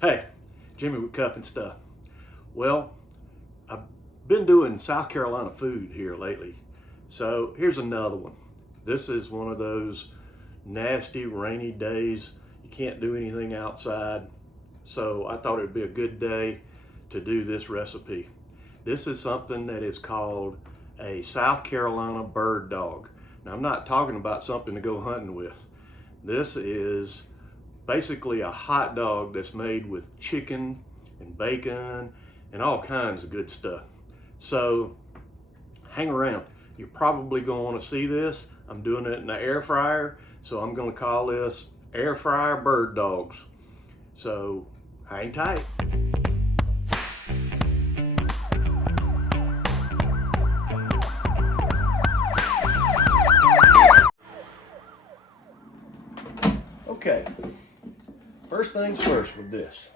Hey, Jimmy with Cuff and Stuff. Well, I've been doing South Carolina food here lately. So here's another one. This is one of those nasty rainy days. You can't do anything outside. So I thought it'd be a good day to do this recipe. This is something that is called a South Carolina bird dog. Now I'm not talking about something to go hunting with. This is basically a hot dog that's made with chicken and bacon and all kinds of good stuff. So hang around. You're probably going to want to see this. I'm doing it in the air fryer, so I'm going to call this air fryer bird dogs. So hang tight. Okay, first things first with this.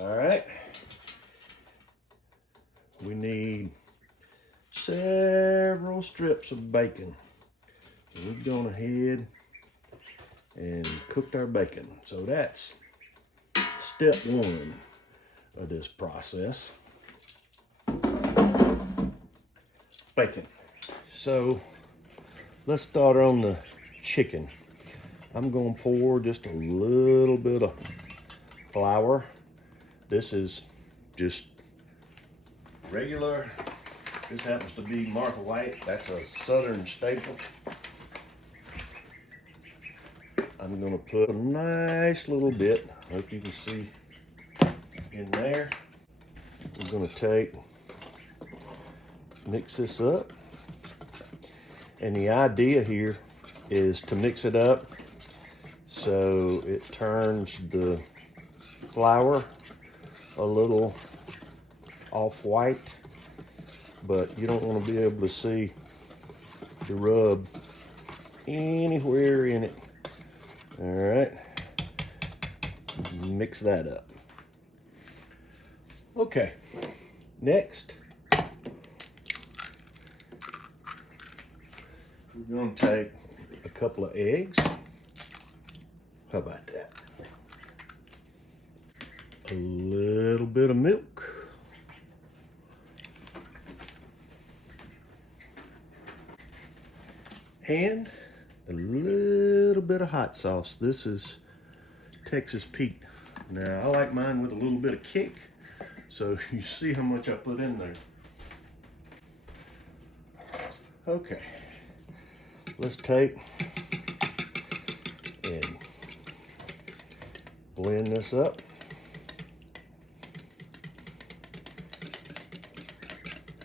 All right, we need several strips of bacon. We've gone ahead and cooked our bacon. So that's step one of this process. Bacon. So let's start on the chicken. I'm going to pour just a little bit of flour. This is just regular. This happens to be Martha White. That's a Southern staple. I'm going to put a nice little bit. Hope you can see in there. I'm going to mix this up. And the idea here is to mix it up so it turns the flour a little off-white, but you don't want to be able to see the rub anywhere in it. All right, mix that up. Okay, next, we're going to take a couple of eggs. How about that? A little bit of milk. And a little bit of hot sauce. This is Texas Pete. Now, I like mine with a little bit of kick, so you see how much I put in there. Okay, let's take and blend this up.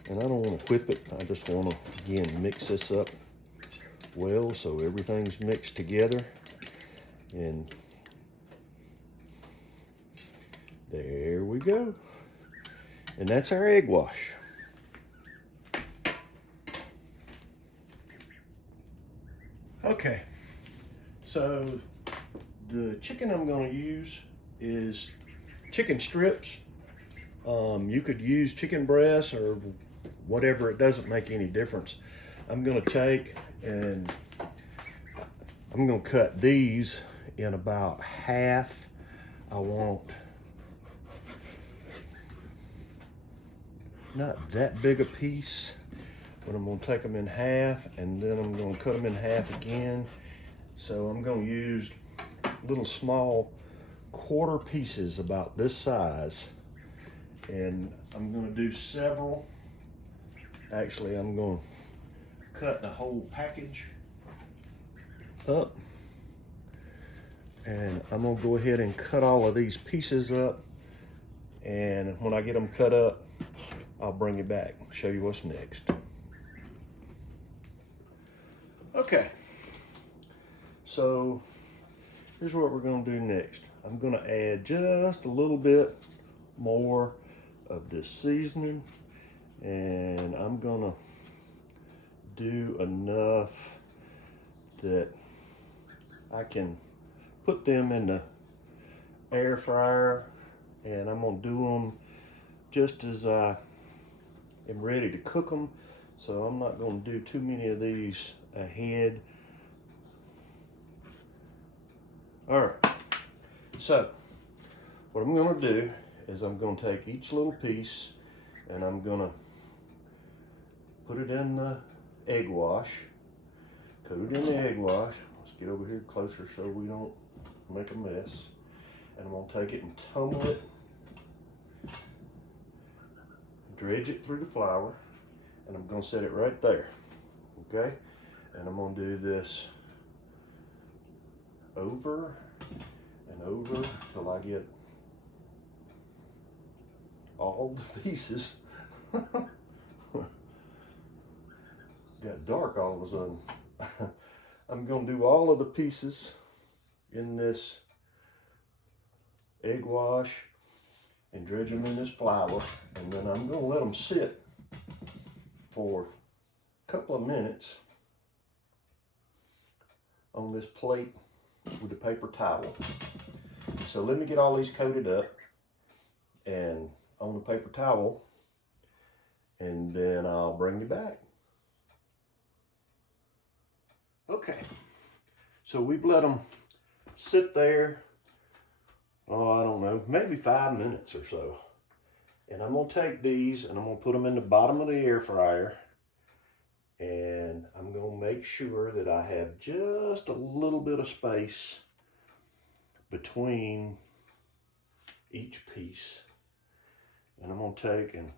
And I don't want to whip it. I just want to, again, mix this up well so everything's mixed together. And there we go. And that's our egg wash. Okay, so the chicken I'm going to use is chicken strips. You could use chicken breasts or whatever, it doesn't make any difference. I'm going to take and I'm going to cut these in about half. I want not that big a piece, but I'm going to take them in half and then I'm going to cut them in half again. So I'm going to use little small quarter pieces about this size, and I'm going to do several. Actually, I'm going to cut the whole package up, and I'm going to go ahead and cut all of these pieces up, and when I get them cut up, I'll bring you back, show you what's next. Okay, so here's what we're going to do next. I'm going to add just a little bit more of this seasoning, and I'm going to do enough that I can put them in the air fryer, and I'm going to do them just as I am ready to cook them. So I'm not going to do too many of these ahead. All right, so what I'm gonna do is I'm gonna take each little piece and I'm gonna put it in the egg wash, coat it in the egg wash. Let's get over here closer so we don't make a mess. And I'm gonna take it and tumble it, dredge it through the flour, and I'm gonna set it right there, okay? And I'm gonna do this over and over till I get all the pieces. Got dark all of a sudden. I'm gonna do all of the pieces in this egg wash and dredge them in this flour, and then I'm gonna let them sit for a couple of minutes on this plate with a paper towel. So let me get all these coated up and on the paper towel, and then I'll bring you back. Okay, so we've let them sit there, oh, I don't know, maybe 5 minutes or so. And I'm gonna take these and I'm gonna put them in the bottom of the air fryer, and I'm gonna make sure that I have just a little bit of space between each piece. And I'm gonna take and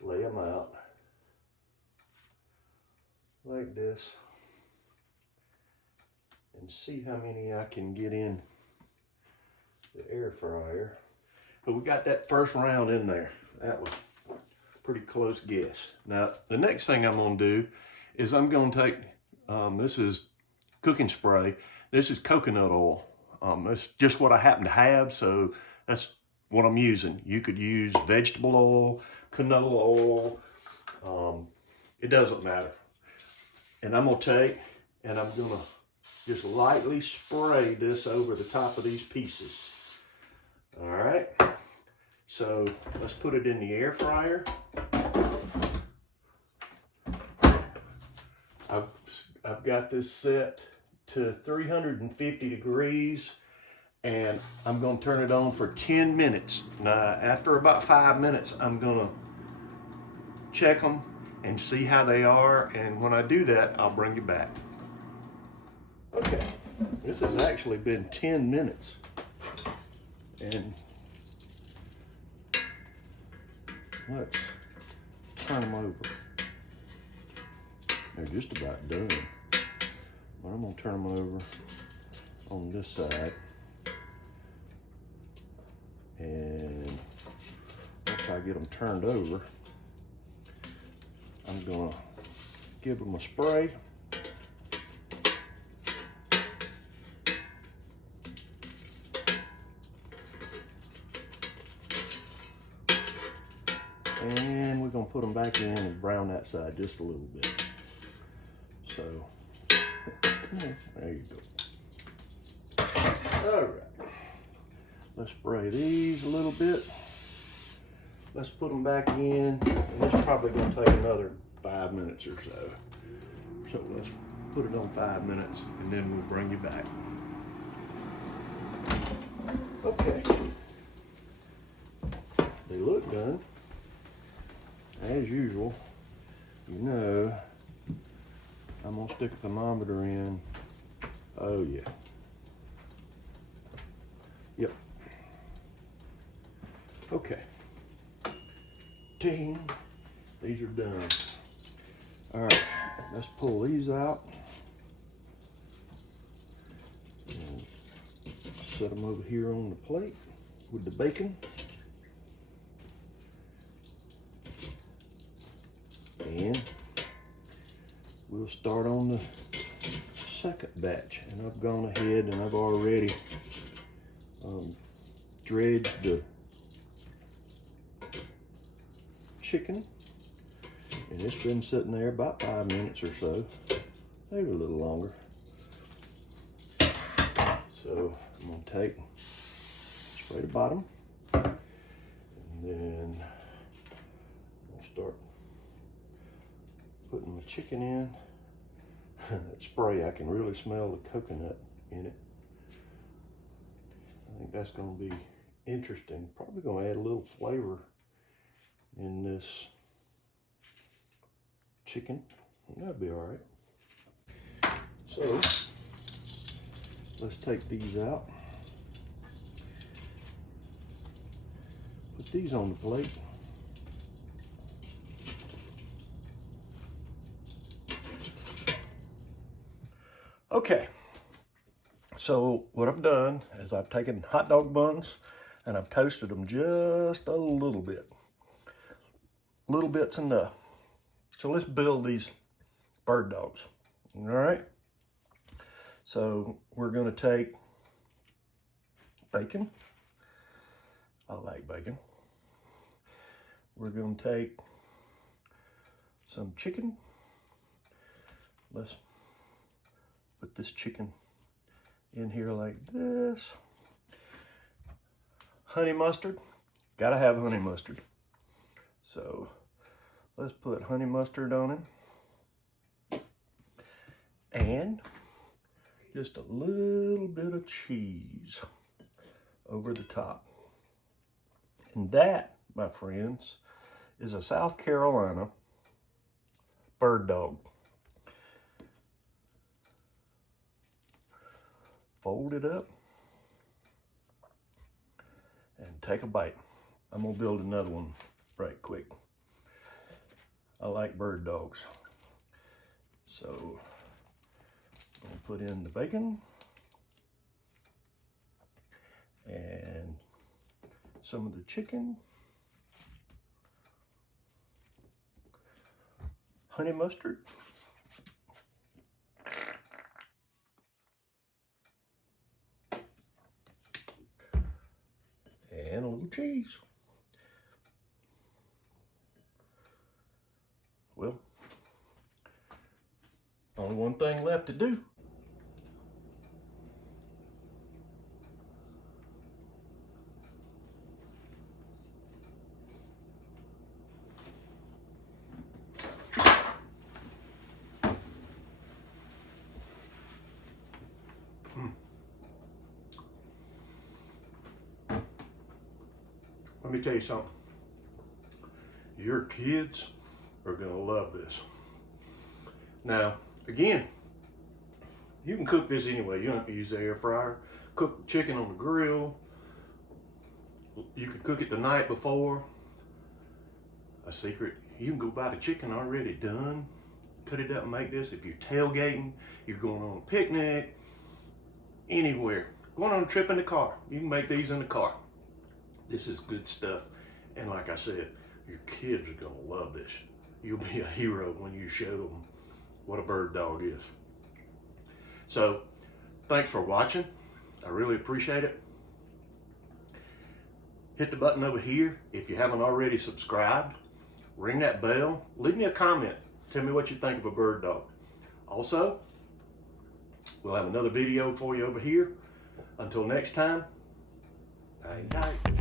lay them out like this and see how many I can get in the air fryer. But we got that first round in there. That was a pretty close guess. Now, the next thing I'm gonna do is I'm gonna take, this is cooking spray. This is coconut oil. That's just what I happen to have, so that's what I'm using. You could use vegetable oil, canola oil, it doesn't matter. And I'm gonna take and I'm gonna just lightly spray this over the top of these pieces. All right, so let's put it in the air fryer. I've got this set to 350 degrees, and I'm gonna turn it on for 10 minutes. Now, after about 5 minutes, I'm gonna check them and see how they are, and when I do that, I'll bring you back. Okay, this has actually been 10 minutes, and let's turn them over. They're just about done, but I'm gonna turn them over on this side, and once I get them turned over, I'm gonna give them a spray. And we're gonna put them back in and brown that side just a little bit. So, come on, there you go. All right, let's spray these a little bit. Let's put them back in, and it's probably gonna take another 5 minutes or so. So let's put it on 5 minutes, and then we'll bring you back. Okay, they look done. As usual, you know, I'm gonna stick a thermometer in. Oh yeah. Yep. Okay. Ding. These are done. All right, let's pull these out and set them over here on the plate with the bacon. And we'll start on the second batch. And I've gone ahead and I've already dredged the chicken, and it's been sitting there about 5 minutes or so, maybe a little longer. So I'm gonna take, spray the bottom, and then I'll start putting my chicken in. That spray, I can really smell the coconut in it. I think that's going to be interesting. Probably going to add a little flavor in this chicken. That'd be all right. So let's take these out. Put these on the plate. Okay, so what I've done is I've taken hot dog buns and I've toasted them just a little bit. Little bit's enough. So let's build these bird dogs, all right? So we're gonna take bacon. I like bacon. We're gonna take some chicken. Let's put this chicken in here like this. Honey mustard, gotta have honey mustard. So let's put honey mustard on it. And just a little bit of cheese over the top. And that, my friends, is a South Carolina bird dog. Fold it up and take a bite. I'm gonna build another one right quick. I like bird dogs. So I'm gonna put in the bacon and some of the chicken, honey mustard, and a little cheese. Well, only one thing left to do. Let me tell you something. Your kids are gonna love this. Now, again, you can cook this anyway. You don't have to use the air fryer. Cook the chicken on the grill. You could cook it the night before. A secret, you can go buy the chicken already done. Cut it up and make this. If you're tailgating, you're going on a picnic, anywhere. Going on a trip in the car, you can make these in the car. This is good stuff. And like I said, your kids are gonna love this. You'll be a hero when you show them what a bird dog is. So, thanks for watching. I really appreciate it. Hit the button over here if you haven't already subscribed. Ring that bell. Leave me a comment. Tell me what you think of a bird dog. Also, we'll have another video for you over here. Until next time, hang tight.